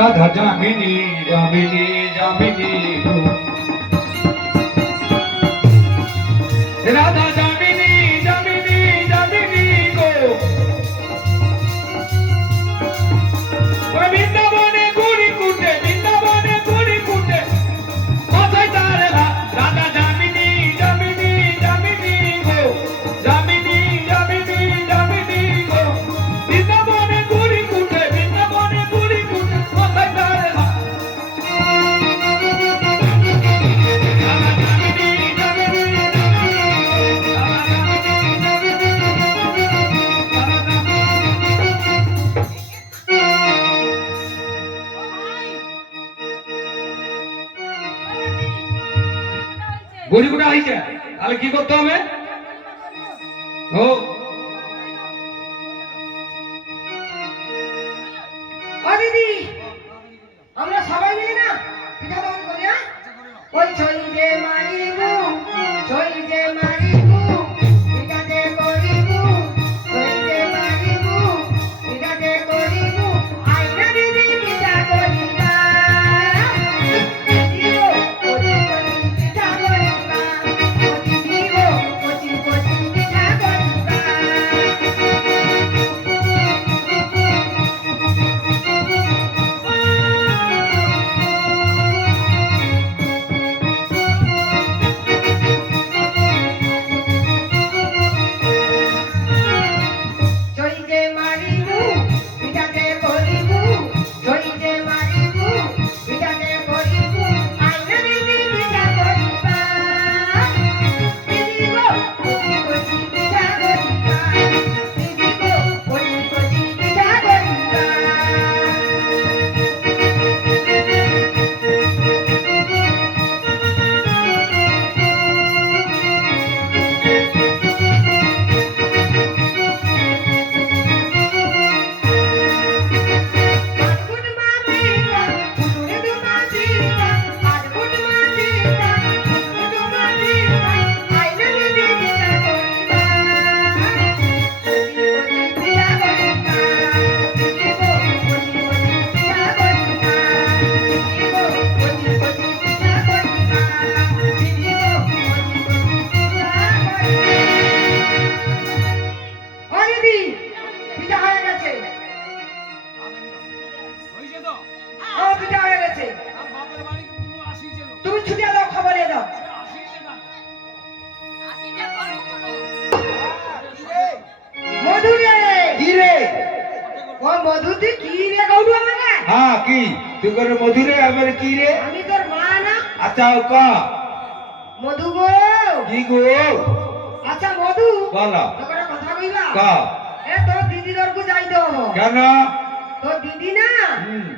রাধা যামিনী যামিনী যামিনী। রাধা যামিনী গুড়ি কুটা হয়েছে তাহলে কি করতে হবে? ও। দিদি, আমরা সবাই মিলে না পিঠা তৈরি করি হ্যাঁ? ওই ছই যে মারিব, ছই যে মারিবু। হ্যাঁ কি? তুই করে মধুরে আমার কি রে? আমি তোর মা না। আচ্ছা ও ক? মধু গো। কি গো? আচ্ছা মধু। বলো। একটা কথা কইবা? ক? এ তোর দিদি দরকু যাইতে হব কেন? তোর দিদি না? হুম,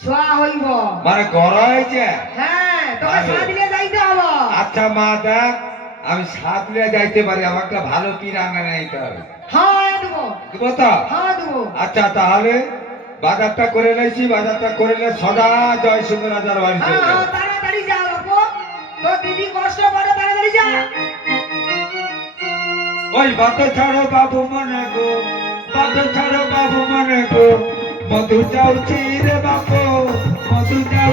ছোয়া হইব। মানে ঘর হয়েছে? হ্যাঁ তোকে আরে। ছোয়া দিলে যাইতে হব আচ্ছা মা দেখ আমি সাতলে যাইতে পারি আমাকে ভালো কিরাঙ্গা নিতে হবে। হ্যাঁ দেবো। দেবো তো? হ্যাঁ দেবো। আচ্ছা তাহলে? বাজারটা করে নাইছি বাজারটা করে নে সদা জয় সিংহ রাজার বাড়িতে যাও। ওই বাতে ছাড়ো বাবু মনে গো বাতে ছাড়ো বাবু মনে গো মধু যাও রে বাপ মধু যাও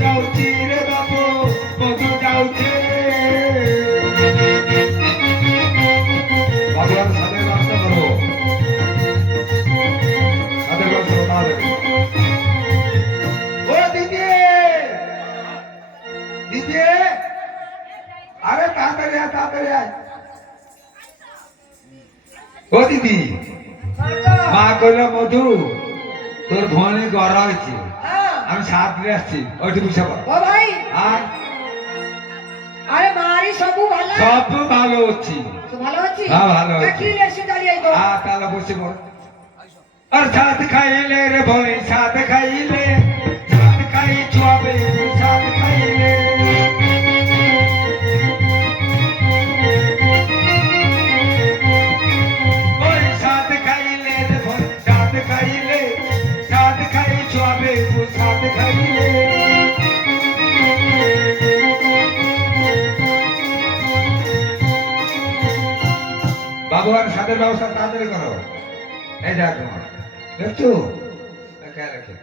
যাউছি রে বাবু কত যাউছি ভগবান সাথে রাস্তা করব সাথে করব তাহলে ও দিদি, মা কইল, মধু, তোর ভনে গড়া হয়েছে। আমি সাত দিয়ে আসছি ওইটি বুঝে পড় ও ভাই। আর? আরে বাড়ি সবু ভালো? সব ভালো হচ্ছি ভালো আছি? হ্যাঁ, ভালো আছি। কি এসে দাঁড়িয়ে তো আর তাহলে বসে পড়। আর সাত খাইলে রে ভয় সাত খাইলে। সাত খাই চুয়াবে সাত খাইলে। সাত খাইলে সাত খাই চুয়াবে আবহাওয়ার স্বাদের ব্যবস্থা তাড়াতাড়ি করো। এই যা তোমার দেখছ? রাখে